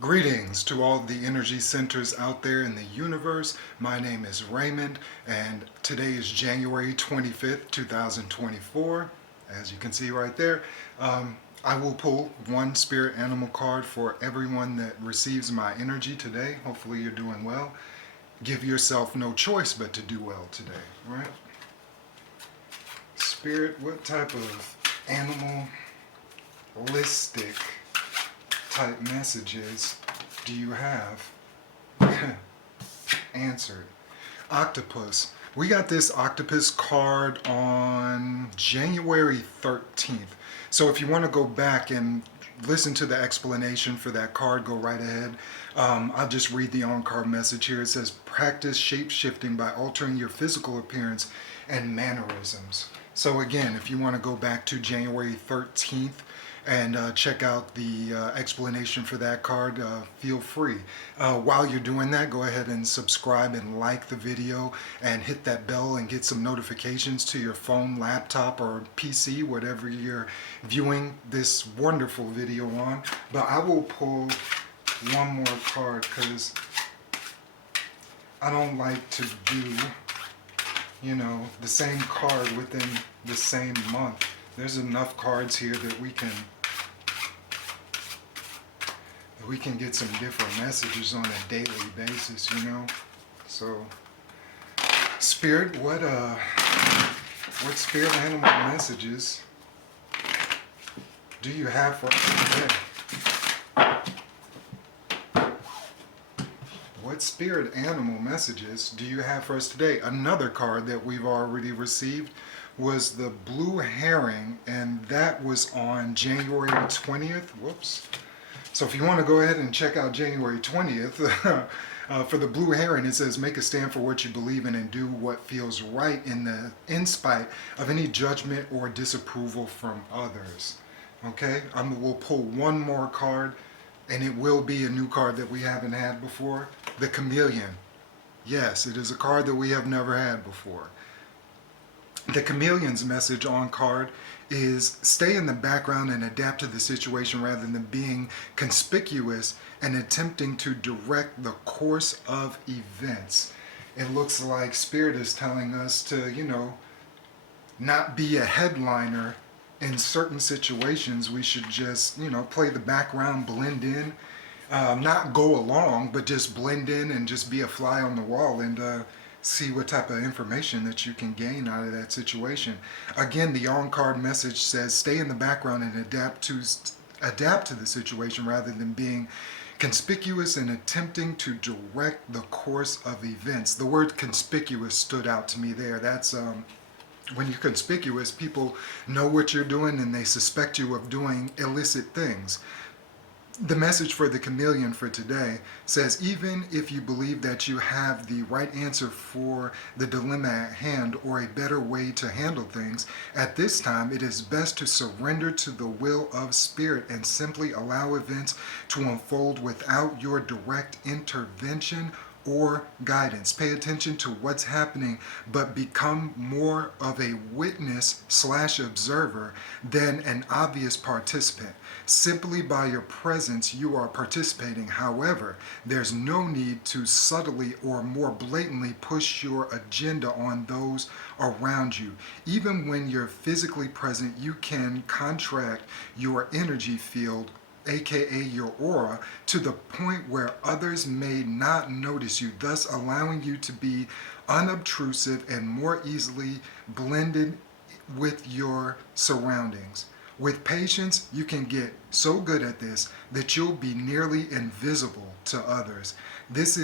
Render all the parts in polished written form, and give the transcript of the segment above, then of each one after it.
Greetings to all the energy centers out there in the universe. My name is Raymond, and today is January 25th, 2024. As you can see right there, I will pull one spirit animal card for everyone that receives my energy today. Hopefully, you're doing well. Give yourself no choice but to do well today, right? Spirit, what type of animalistic type messages do you have answered? Octopus. We got this octopus card on January 13th. So if you want to go back and listen to the explanation for that card, go right ahead. I'll just read the on-card message here. It says, practice shape-shifting by altering your physical appearance and mannerisms. So again, if you want to go back to January 13th, and check out the explanation for that card, feel free. While you're doing that, go ahead and subscribe and like the video and hit that bell and get some notifications to your phone, laptop, or PC, whatever you're viewing this wonderful video on. But I will pull one more card because I don't like to do, the same card within the same month. There's enough cards here that we can get some different messages on a daily basis, So, Spirit, what spirit animal messages do you have for us today? What spirit animal messages do you have for us today? Another card that we've already received was the blue heron, and that was on January 20th. Whoops. So if you want to go ahead and check out January 20th, for the blue heron, it says, make a stand for what you believe in and do what feels right in spite of any judgment or disapproval from others. Okay, we'll pull one more card, and it will be a new card that we haven't had before. The chameleon. Yes, it is a card that we have never had before. The chameleon's message on card is stay in the background and adapt to the situation rather than being conspicuous and attempting to direct the course of events. It looks like Spirit is telling us to, not be a headliner in certain situations. We should just, play the background, blend in, not go along, but just blend in and just be a fly on the wall and see what type of information that you can gain out of that situation. Again, the on-card message says stay in the background and adapt to the situation rather than being conspicuous and attempting to direct the course of events. The word conspicuous stood out to me there. That's when you're conspicuous, people know what you're doing and they suspect you of doing illicit things. The message for the chameleon for today says, even if you believe that you have the right answer for the dilemma at hand or a better way to handle things, at this time it is best to surrender to the will of Spirit and simply allow events to unfold without your direct intervention or guidance. Pay attention to what's happening, but become more of a witness/observer than an obvious participant. Simply by your presence, you are participating. However, there's no need to subtly or more blatantly push your agenda on those around you. Even when you're physically present, you can contract your energy field, aka your aura, to the point where others may not notice you, thus allowing you to be unobtrusive and more easily blended with your surroundings. With patience, you can get so good at this that you'll be nearly invisible to others. This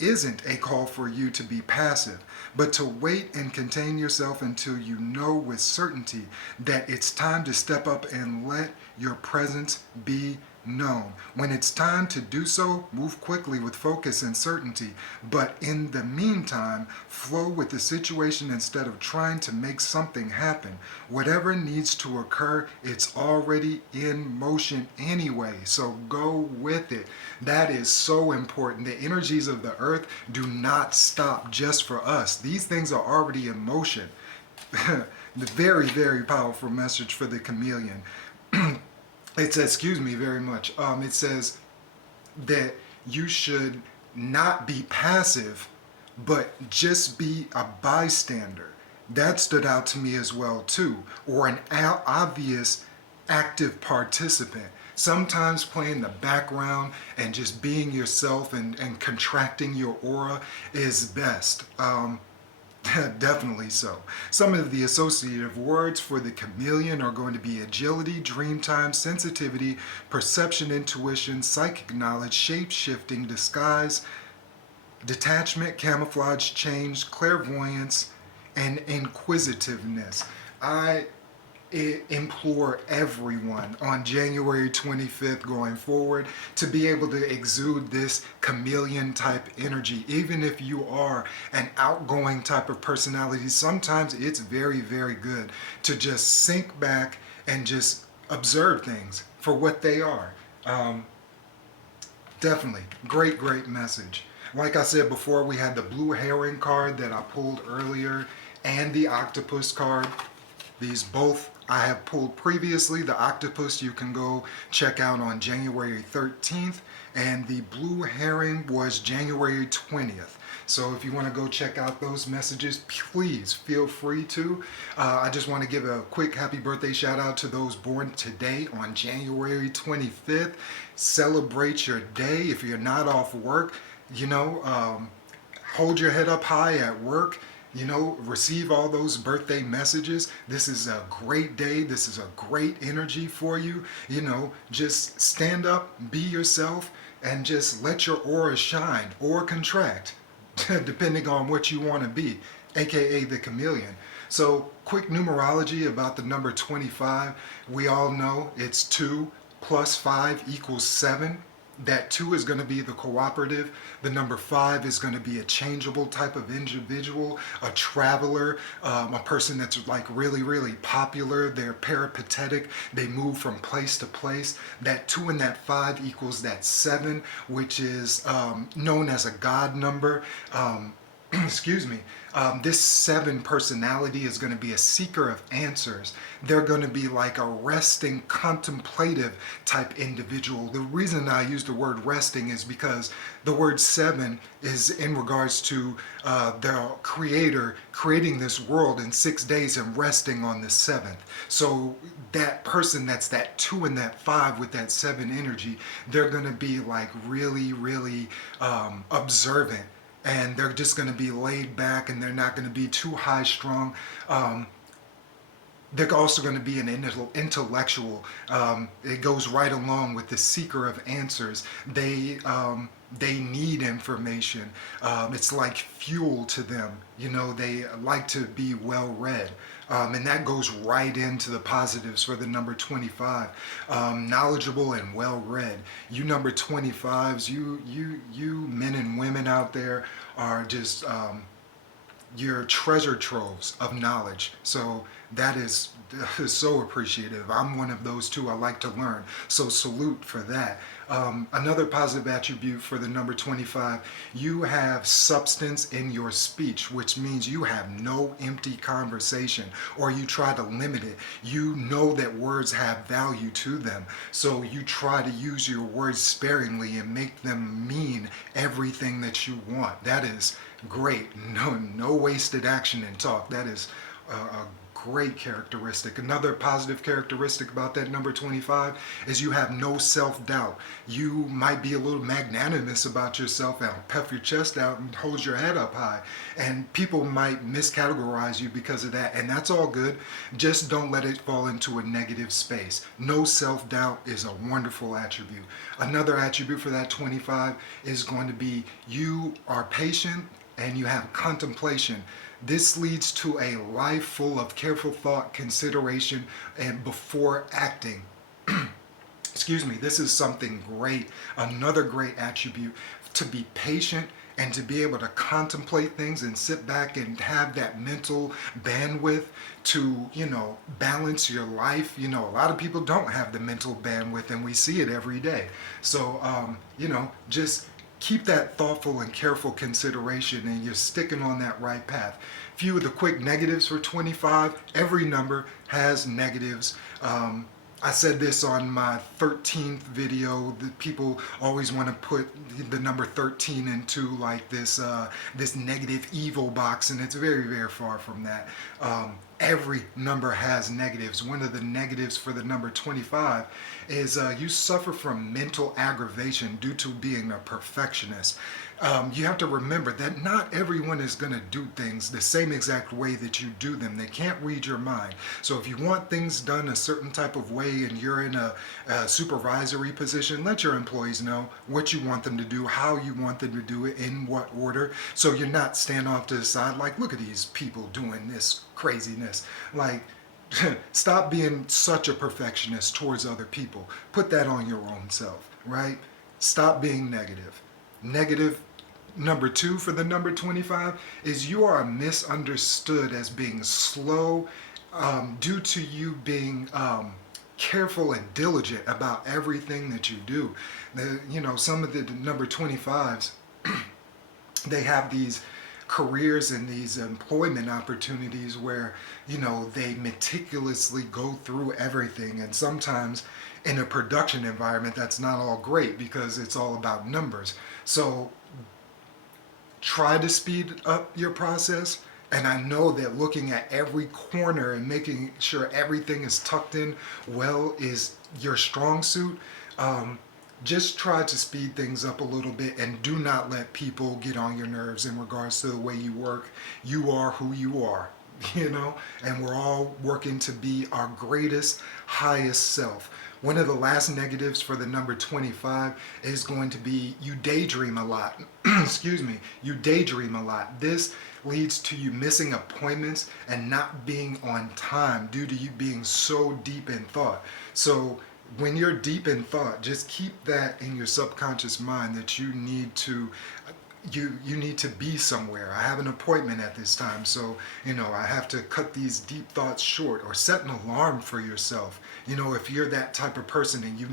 isn't a call for you to be passive, but to wait and contain yourself until you know with certainty that it's time to step up and let your presence be known. When it's time to do so, move quickly with focus and certainty. But in the meantime, flow with the situation instead of trying to make something happen. Whatever needs to occur, it's already in motion anyway. So go with it. That is so important. The energies of the earth do not stop just for us. These things are already in motion. The very, very powerful message for the chameleon. It says, excuse me very much. It says, that you should not be passive, but just be a bystander. That stood out to me as well too, or an obvious active participant. Sometimes playing the background and just being yourself and contracting your aura is best. Definitely so. Some of the associative words for the chameleon are going to be agility, dreamtime, sensitivity, perception, intuition, psychic knowledge, shape shifting, disguise, detachment, camouflage, change, clairvoyance, and inquisitiveness. I implore everyone on January 25th going forward to be able to exude this chameleon type energy. Even if you are an outgoing type of personality, sometimes it's very, very good to just sink back and just observe things for what they are. Definitely. Great, great message. Like I said before, we had the blue heron card that I pulled earlier and the octopus card. These both I have pulled previously. The octopus you can go check out on January 13th, and the blue heron was January 20th. So if you want to go check out those messages, please feel free to. I just want to give a quick happy birthday shout out to those born today on January 25th. Celebrate your day. If you're not off work, hold your head up high at work. Receive all those birthday messages. This is a great day. This is a great energy for you. Just stand up, be yourself, and just let your aura shine or contract, depending on what you want to be, aka the chameleon. So, quick numerology about the number 25. We all know it's 2 plus 5 equals 7. That 2 is going to be the cooperative. The number 5 is going to be a changeable type of individual, a traveler, a person that's like really, really popular. They're peripatetic. They move from place to place. That 2 and that 5 equals that 7, which is known as a God number. Excuse me. This 7 personality is going to be a seeker of answers. They're going to be like a resting, contemplative type individual. The reason I use the word resting is because the word 7 is in regards to the creator creating this world in 6 days and resting on the 7th. So that person that's that 2 and that 5 with that 7 energy, they're going to be like really, really observant. And they're just going to be laid back, and they're not going to be too high strung. They're also going to be an intellectual. It goes right along with the seeker of answers. They need information. It's like fuel to them. They like to be well read. And that goes right into the positives for the number 25. Knowledgeable and well read. You number 25s, you men and women out there are just your treasure troves of knowledge. So that is so appreciative. I'm one of those too. I like to learn. So salute for that. Another positive attribute for the number 25, you have substance in your speech, which means you have no empty conversation, or you try to limit it. You know that words have value to them, so you try to use your words sparingly and make them mean everything that you want. That is great. No wasted action in talk. That is a great characteristic. Another positive characteristic about that number 25 is you have no self-doubt. You might be a little magnanimous about yourself and puff your chest out and hold your head up high, and people might miscategorize you because of that, and that's all good. Just don't let it fall into a negative space. No self-doubt is a wonderful attribute. Another attribute for that 25 is going to be you are patient and you have contemplation. This leads to a life full of careful thought, consideration, and before acting. Excuse me, this is something great. Another great attribute, to be patient and to be able to contemplate things and sit back and have that mental bandwidth to, balance your life. A lot of people don't have the mental bandwidth, and we see it every day. So, just keep that thoughtful and careful consideration, and you're sticking on that right path. Few of the quick negatives for 25. Every number has negatives. I said this on my 13th video that people always want to put the number 13 into like this negative evil box, and it's very, very far from that. Every number has negatives. One of the negatives for the number 25 is you suffer from mental aggravation due to being a perfectionist. You have to remember that not everyone is going to do things the same exact way that you do them. They can't read your mind. So if you want things done a certain type of way and you're in a supervisory position, let your employees know what you want them to do, how you want them to do it, in what order. So you're not standing off to the side like, look at these people doing this craziness. Like, stop being such a perfectionist towards other people. Put that on your own self, right? Stop being negative. Negative number 2 for the number 25 is you are misunderstood as being slow due to you being careful and diligent about everything that you do. Some of the number 25s, they have these careers and these employment opportunities where they meticulously go through everything, and sometimes in a production environment that's not all great because it's all about numbers. So try to speed up your process, and I know that looking at every corner and making sure everything is tucked in well is your strong suit. Just try to speed things up a little bit, and do not let people get on your nerves in regards to the way you work. You are who you are, and we're all working to be our greatest, highest self. One of the last negatives for the number 25 is going to be you daydream a lot. Excuse me, you daydream a lot. This leads to you missing appointments and not being on time due to you being so deep in thought. So when you're deep in thought, just keep that in your subconscious mind that you need to be somewhere. I have an appointment at this time, so I have to cut these deep thoughts short, or set an alarm for yourself. If you're that type of person and you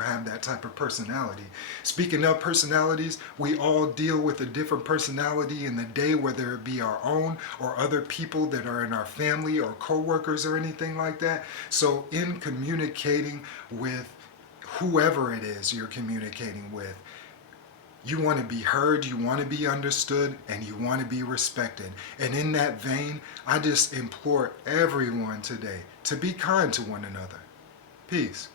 have that type of personality. Speaking of personalities, we all deal with a different personality in the day, whether it be our own or other people that are in our family or coworkers or anything like that. So in communicating with whoever it is you're communicating with, you want to be heard, you want to be understood, and you want to be respected. And in that vein, I just implore everyone today to be kind to one another. Peace.